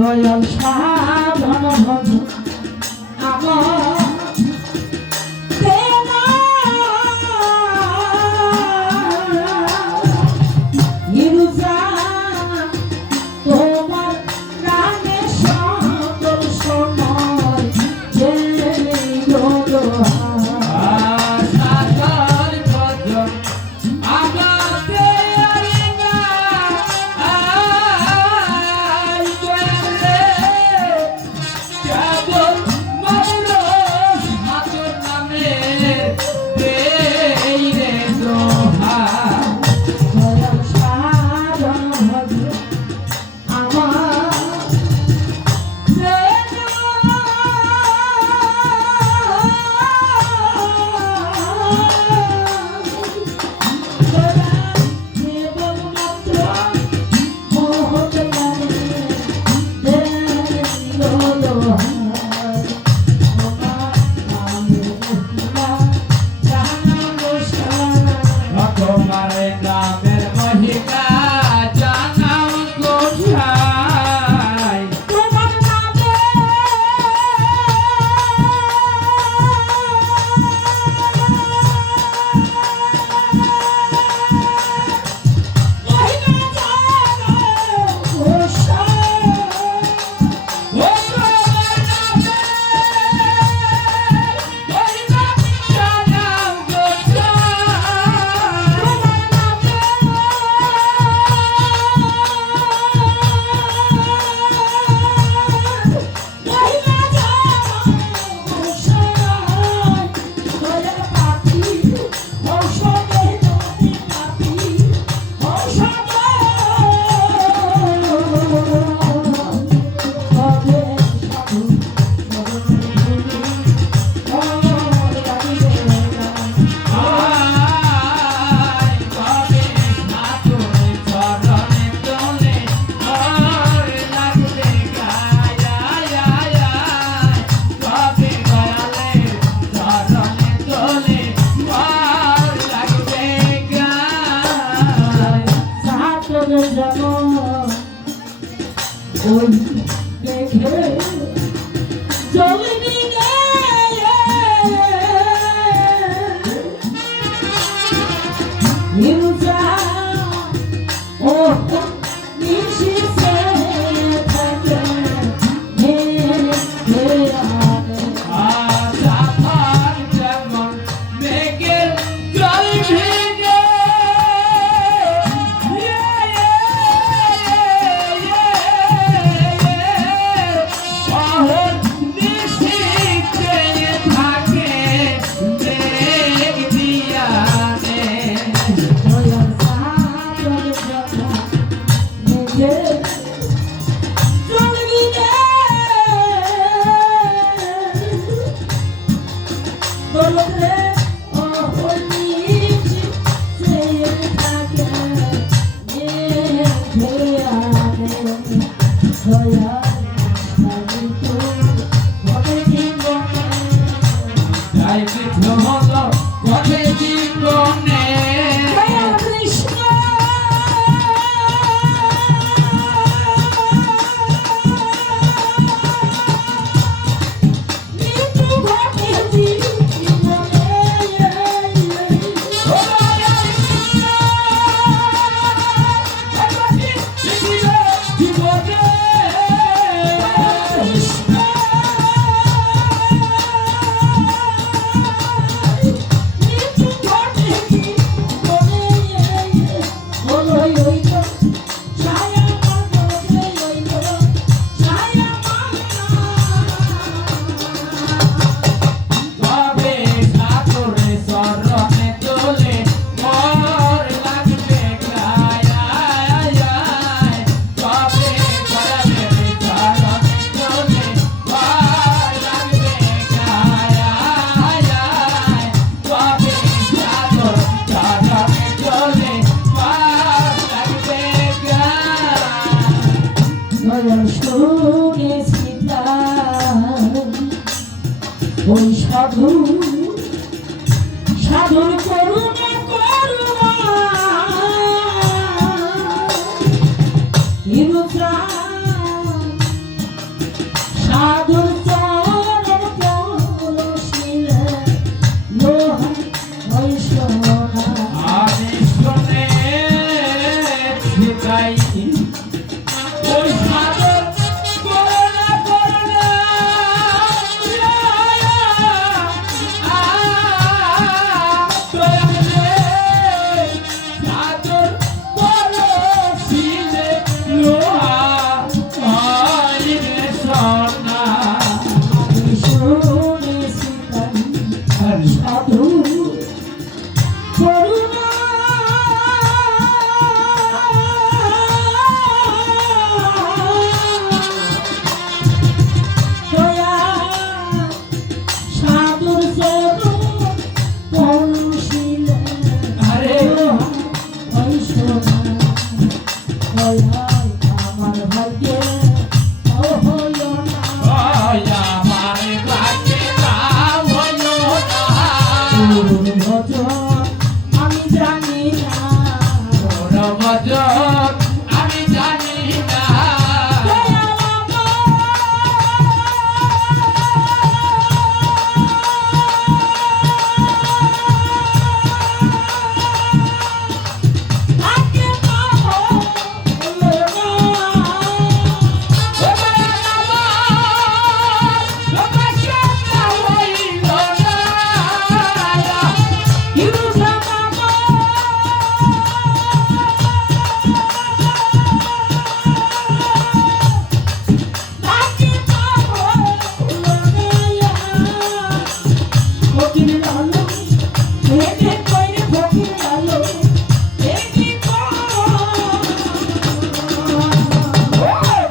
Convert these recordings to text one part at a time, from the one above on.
দয়াল সাধন ভজ আমার তোমার নামে সকল সময় যে ওই দেখে জলদি নিউজা ও নিশি সে থাকে সাধু সাধুর করুণা করুণা হিরুদ্রা সাধুর চরণ পরশিলে লোহা হয় সোনা আমি শুনেছি তাই ওই সাধুর করুণা করুণা সাধুর পরশিলে লোহা হয় সোনা আমি শুনেছি তাই সাধু করুণা দয়া সাধুর চরণ পরশিলে আরে ওই সোনা দয়াল আমার ভাগ্যে হলো না আমার ভাগ্যে নাম হলো না তোর ভজন আমি জানি না তোর ভজন আমি জানি না দয়াল আমার ভাগ্যে নাম হলো না হিরুদ্রা মামা ভাগ্যে নাম হলো না ফকির লালো একে কইরে ফকির লালো একে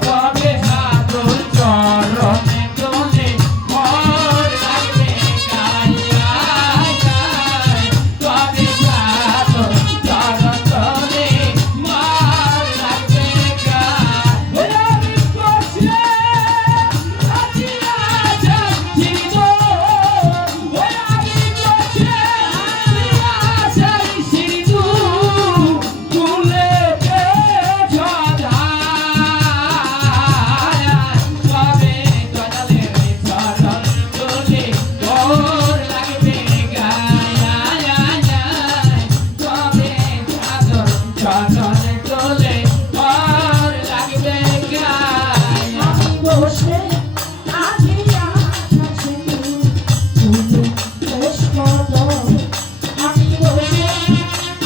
কবে সাধুর চরণে তোলে মোর লাগবে গায়া কবে সাধুর চরণ তোলে মোর লাগবে গায়া আমি কইছে আজি রাজা জিদো আমি কইছে রাজা সিধু তুলে কে ঝড়া কবে গজালে চরণ তোলে মোর লাগবে গায়া কবে সাধুর চরণ তোলে মোর লাগবে গায়া আমি বসে আজি আকাশে তুলে বেশ কত আমি বসে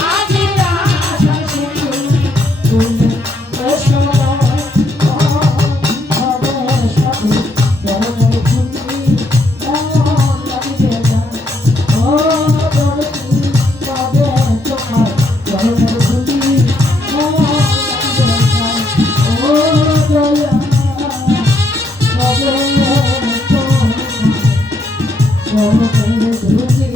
আজি আকাশে তুলে বেশ কত হবে সাধু চরণের ধুলি মন লাগবে না ও দরদি কবে তোমার চরণের ধুলি মন লাগবে না ও দয়া কবে তোমার চরণের ধুলি